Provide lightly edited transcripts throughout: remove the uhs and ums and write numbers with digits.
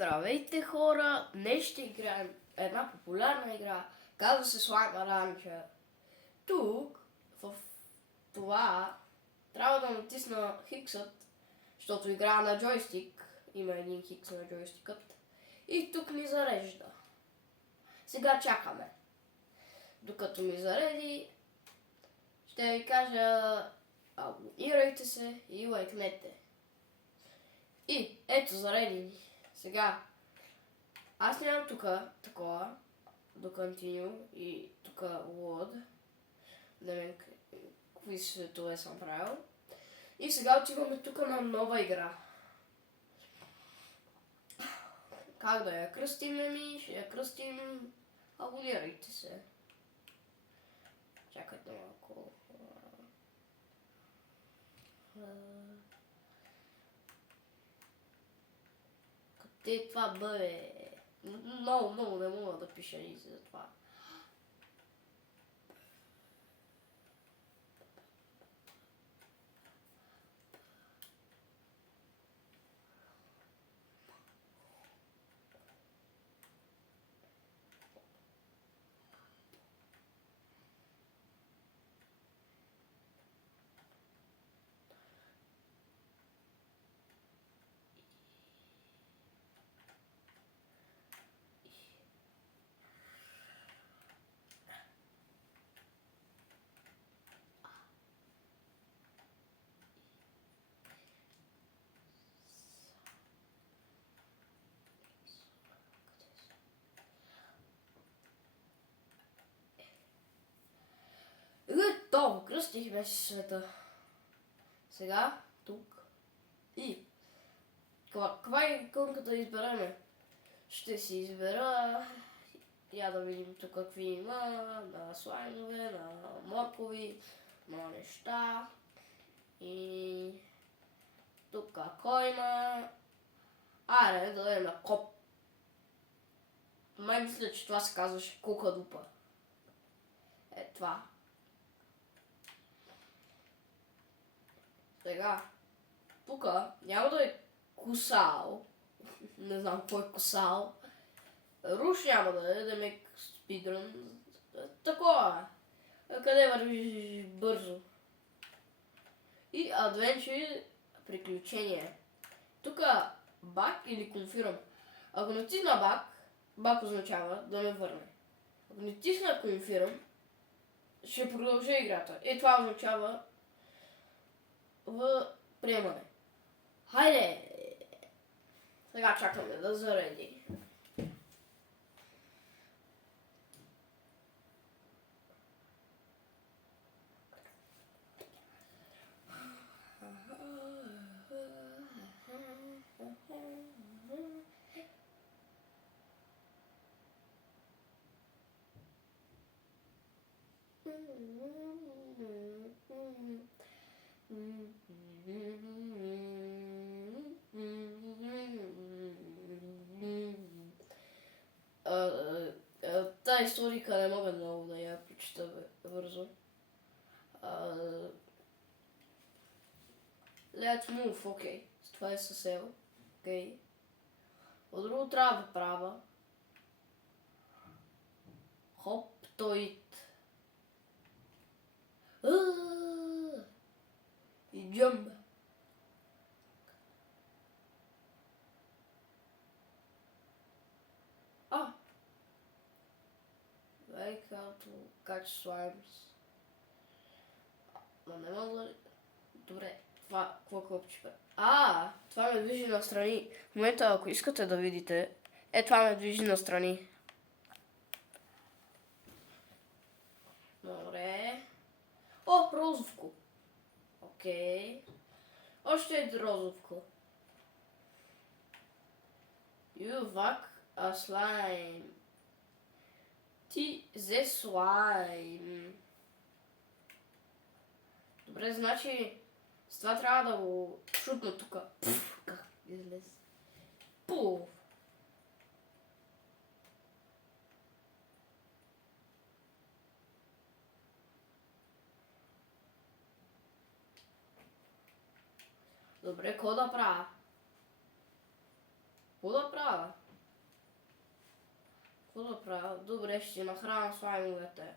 Здравейте, хора! Днес ще играем една популярна игра, казва се Слага Ранча. Тук, в това, трябва да натисна хиксът, защото играя на джойстик. Има един хикс на джойстикът. И тук ми зарежда. Сега чакаме. Докато ми зареди, ще ви кажа, абонирайте се и лайкнете. И ето, зареди ми. Сега, аз нямам тук такова, до continue и тук load, да видим какви светове съм правил. И сега отиваме тук на нова игра. Как да я кръстим, ще я кръстим, абонирайте се. Чакайте малко. Къде това бъде? Много не мога да пиша и за това. Готово, кръстих вече света. Сега, тук. И каква иконка да избереме? Ще си избера. Я да видим тук какви има. На слаймове, на моркови, на неща. И тук какво има? Аре, да дадем на коп. Май мисля, че това се казваше кука-дупа. Е това. Сега, тук няма да е кусал. Не знам кой е кусал. Руш няма да е, да ме спидрън. Такова. Къде вървиш бързо. И адвенчури приключение. Тук бак или конфирм. Ако натисна бак означава да ме върне. Ако натисна конфирм, ще продължа играта. И това означава в приемане. Хайде! Сега чакаме да зареди. Та историка не мога много да я прочита бързо. Let's move, окей. Това е съсел. Окей. От друго трябва да правя. Хоп, тоит. И джъмп. Like how to catch slimes. Но не мога да... Добре, това какво копче бе? Това ме движи настрани. В момента, ако искате да видите, това ме движи настрани. Добре. О, розовко. Окей. Още един розовко. You whack a slime. Ти взе слайм. Добре, значи с това трябва да го шутна тук. Как излез? Пуф. Добре, какво да правя? Какво да правя? Какво да правя? Добре, ще нахраня слаймовете.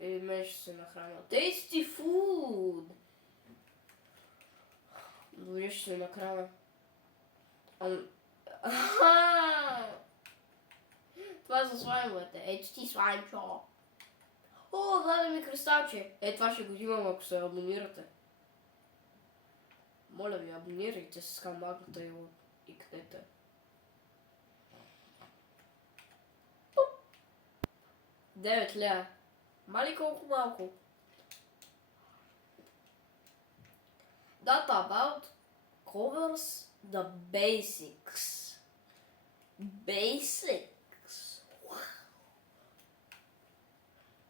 И мен ще се нахраня. Tasty food! Добре, ще се нахраня. Това за слаймовете. Ето ти слаймчо. О, даде ми кристалче. Това ще го имам, ако се абонирате. Моля ви, абонирайте се с камбанката и къдете. 9 лева. Мали колко малко. That about covers the basics. Basics.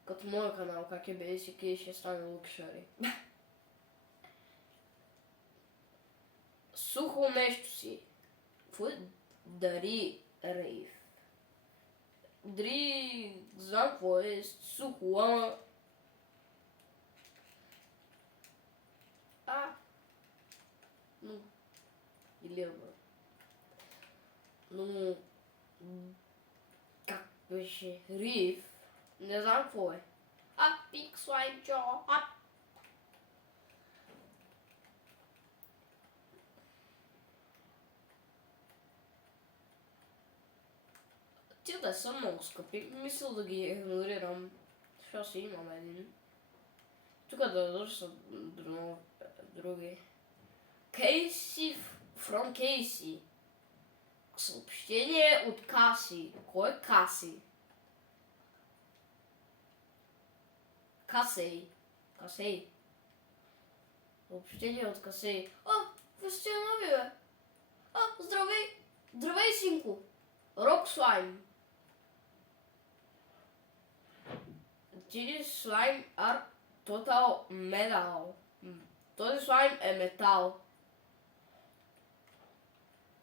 Като моя канал, как е Basic и ще стане Luxury. Сухо нещо си. Дари рейв. Дри, знам какво е, сухо, ама... Ну, или ама... Но... Как беше? Риф? Не знам какво е. Пик слайм джо, Тия да са много скъпи, мисля да ги игнорирам. Защото си имам един. Тук да дадеш са други. Кейси from Кейси. Съобщение от Каси. Кой е Каси? Касей. Касей. Съобщение от Касей. Вие сте нови, бе. Здравей. Здравей, синко. Рок слайм. Тези слайм are total metal. Този слайм е метал.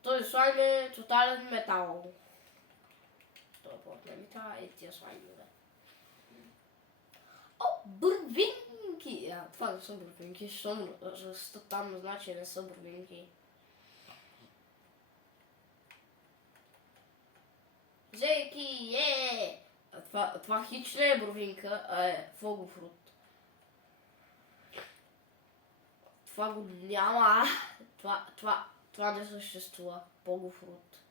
Този слайм е тотален метал. Това по-отнеми това е тия слаймове. Бървинки! Това не са бървинки, защото там значи не са бървинки. Зейки, Това хич не е бървинка, а е фогофрут. Това го няма. Това не съществува. Фогофрут.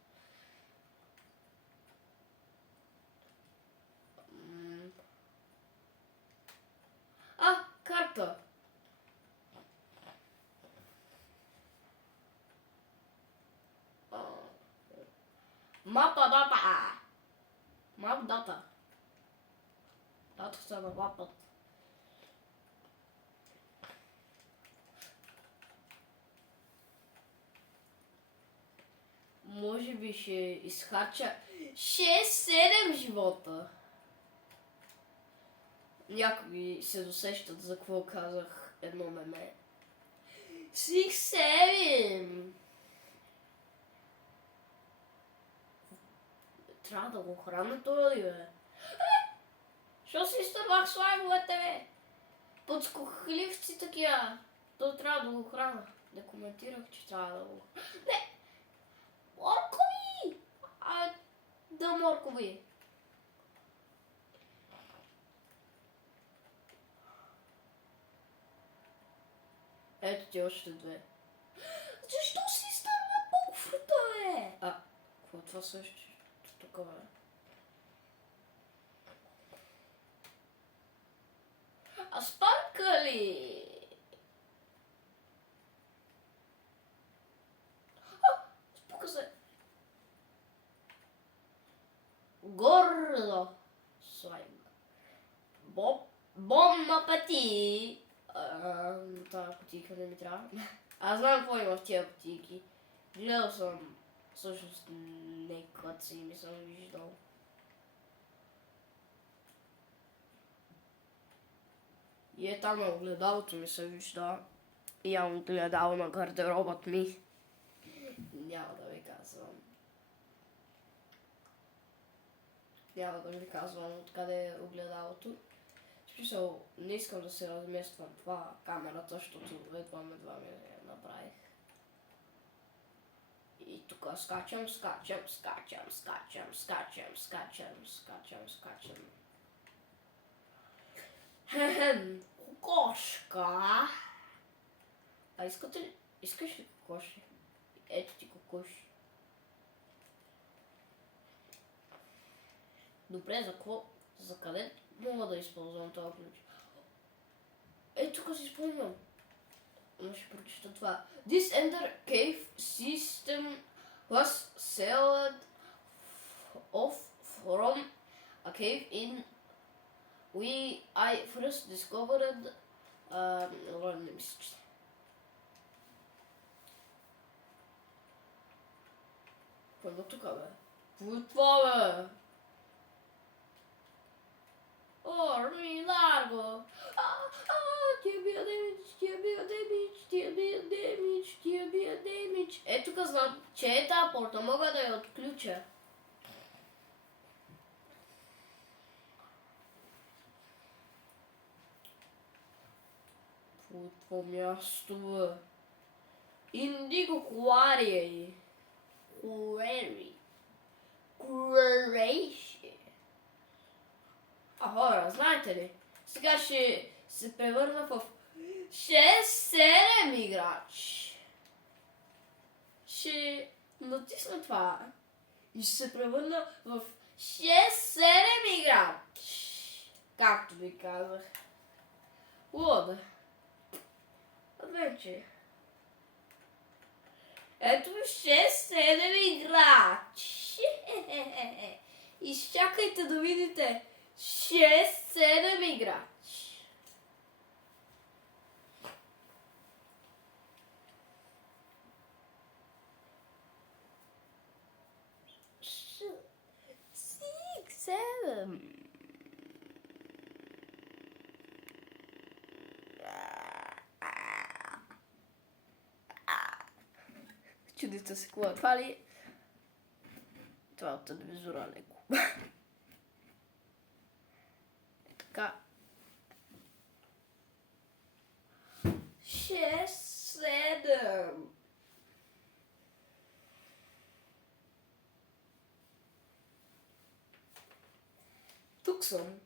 Карта. Мапа дата. Мап дата. Датата на мапът. Може би ще изхарча 6-7 живота. Някои се досещат за какво казах едно меме. 6-7! Трябва да го храня това ли, бе? Що си изтървах слаймовете, бе? Подскохливци такива. То трябва да го храня. Не коментирах, че трябва да го... Не! Моркови! Да, моркови. Ето ти още две. Защо си изтърва буквата, бе? Какво това също? Тук, бе. Спаркали! Спука се. Гордо. Слайм. Бон апети. Тази кутийка не ми трябва. Аз знам какво има в тия кутийки. Гледал съм. Всъщност не къци ми съм виждал. И е там на огледалото ми се вижда. И имам огледало на гардеробът ми. Няма да ви казвам. Няма да ви казвам откъде е огледалото. В смисъл, не искам да се размествам това камерата, защото едва ми направих. И тук скачам, скачам, скачам, скачам, скачам, скачам, скачам, скачам. Хем, кокошка. А искаш ли кокоши? Ето ти кокоши. Добре, за какво? За къде мога да използвам това ключ? Ето тук си спомням. Но ще прочита това. This Ender Cave system was sealed off from a cave in I first discovered не мисля, че какво е тук, бе? Какво е това, бе? Ори, largo! Тия бия демидж. Ето тук знам, че е тази порта, мога да я отключа. Това място, бе. Индиго Quarry. Хора, знаете ли? Сега ще се превърна в 6-7 играч. Ще натисна това и ще се превърна в 6-7 играч. Както ви казах. Лода. Адвенче. Ето 6-7 играч. Изчакайте да видите 6-7 играч. Чудите се какво това ли? Това от телевизора леко. Така. 6-7. Тук съм.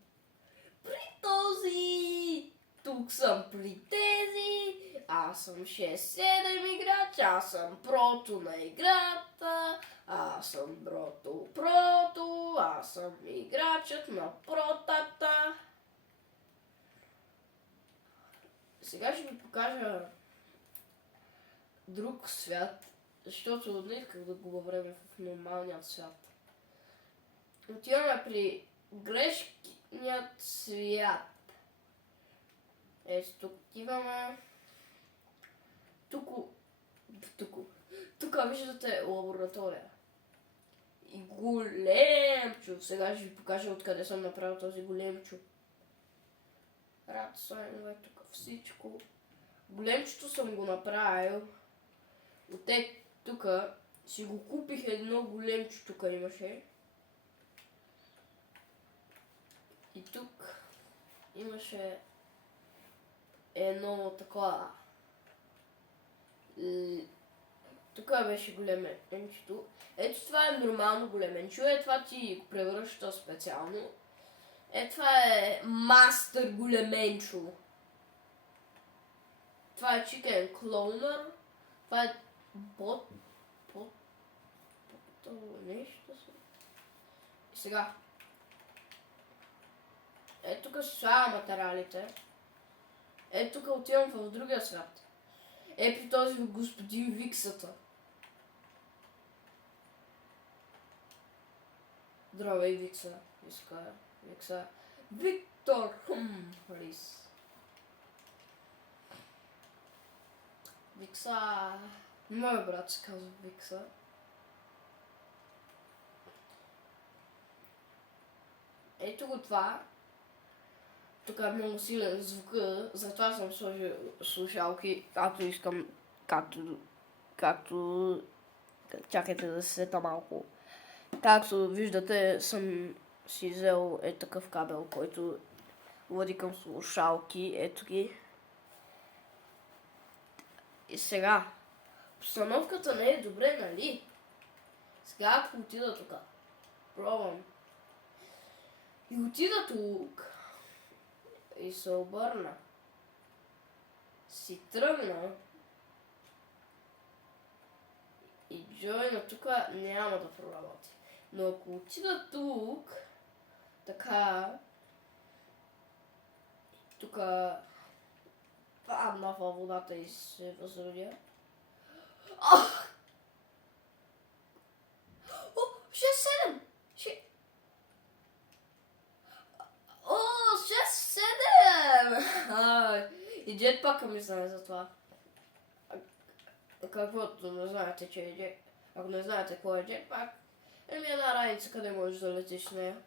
При този. Тук съм при тези. Аз съм 6-7 играч. Аз съм прото на играта. Аз съм прото. Аз съм играчът на протата. Сега ще ви покажа друг свят, защото не исках да губя време в нормалният свят. Отиваме при грешният свят. Ето тук отиваме. Тук виждате лаборатория. И големчо. Сега ще ви покажа откъде съм направил този големчо. Рад съм, тук всичко. Големчето съм го направил. От тук си го купих едно големче, тук имаше. И тук имаше едно такова. Тук беше големенчето. Ето това е нормално големенчо. Това ти го превръща специално. Това е мастер големенчо. Това е Chicken Cloner. Това е бот нещо си. И сега. Ето тук си слагам материалите. Ето тук отивам в другия свят. При този господин Виксата. Здравей, Викса. Викса. Виктор Хумфрис. Викса. Мой брат се казва Викса. Ето го това. Тук е много силен звук, затова съм сложил слушалки, както искам, както... Чакайте да се сета малко. Както виждате, съм си взел такъв кабел, който води към слушалки, ето ги. И сега, обстановката не е добре, нали? Сега ако отида тук, пробвам. И отида тук и се обърна. Си тръгна. И джойна тук няма да проработи. Но ако отида тук, така, тук падна във водата и се възродя. О, 6-7! О, 6-7! И джетпака ми знае за това. Каквото не знаете, че е джет... Ако не знаете какво е джетпак, една раница, къде можеш да летиш с нея.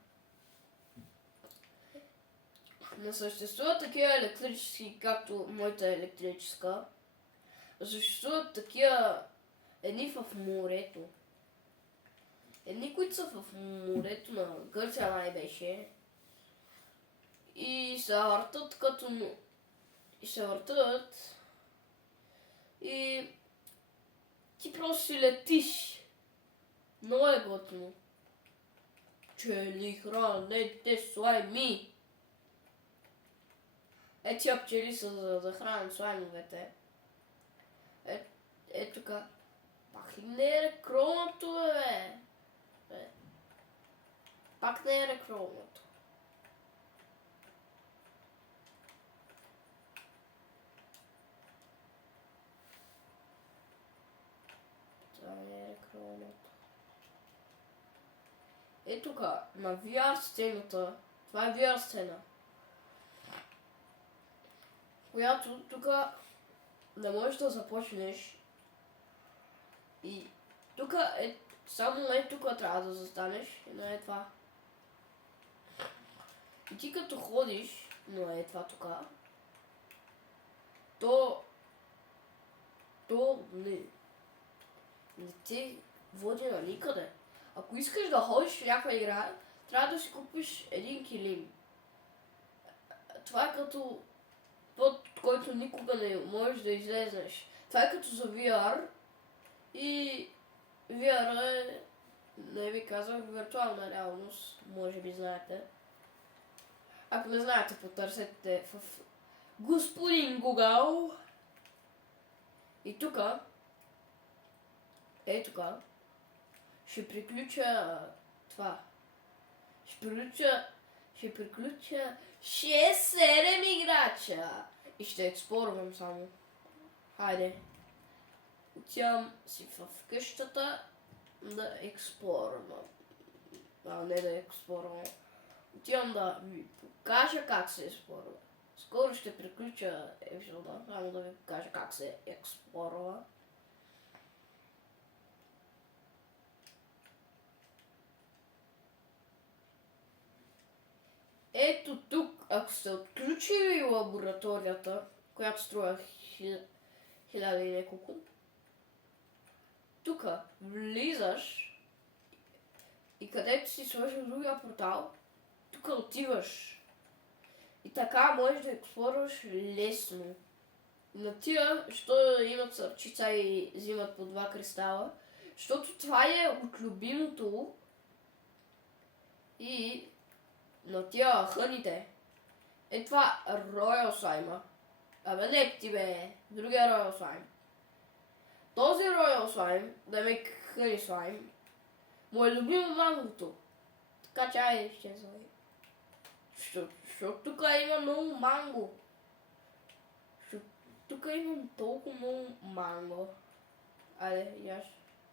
Не съществуват такива електрически, както моята електрическа. Съществуват такива едни в морето. Едни, които са в морето на Гърция най-беше. И се въртат като... И се въртат. И... Ти просто си летиш. Много е готино. Пчели, хранете слайми. Тия пчели са за да хранят слаймовете. Тук. Пак не е рекромато, бе. Пак не е рекромато. Това не е рекромато. Тук, на VR сцената. Това е VR сцена. Която тук не можеш да започнеш. И тук е, само тук трябва да застанеш, но е това. И ти като ходиш, но е това тук, то не ти води на никъде. Ако искаш да ходиш в някаква игра, трябва да си купиш един килим. Това е като път, който никога не можеш да излезнеш. Това е като за VR. И VR е, не ви казах, виртуална реалност, може би знаете. Ако не знаете, потърсете в господин Google. И тук, тук, ще приключа това. Ще приключа 6-7 играча. И ще експорвам само. Хайде. Отивам си в къщата да експорвам. Не да експорвам. Отивам да ви покажа как се експорва. Скоро ще приключа епизода, само да ви покажа как се експорва. Ето тук, ако сте отключили лабораторията, която струва 1000 и неколко, тук влизаш и където си сложил другия портал, тук отиваш. И така можеш да експлорваш лесно. На тия, що имат сърчица и взимат по 2 кристала, защото това е от любимото и на тия хъните. Това Royal Slime. Абе не ти бе, другия Royal Slime. Този Royal Slime, да ме хъни слайм, му е любимо мангото. Така че айде изчезвай. Защото тук има много манго. Тук имам толкова много манго. Айде, яш,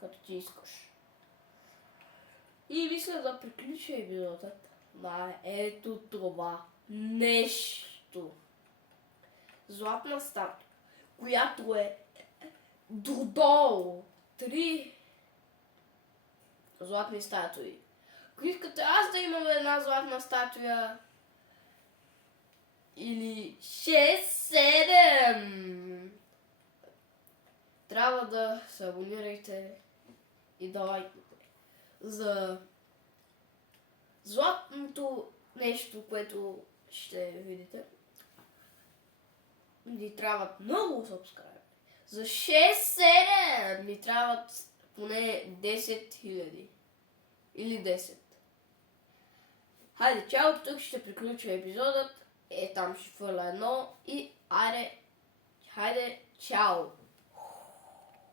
като ти искаш. И мисля да приключа епизодът. Да, ето това нещо. Златна статуя, която е додолу 3 златни статуи. Ако искате аз да имам една златна статуя или 6-7, трябва да се абонирайте и да лайкнете. За златното нещо, което ще видите, ни трябват много сабскрайбери. За 6-7 ни трябват поне 10 000. Или 10. Хайде, чао, тук ще приключва епизодът. Там ще фърля едно и хайде, чао!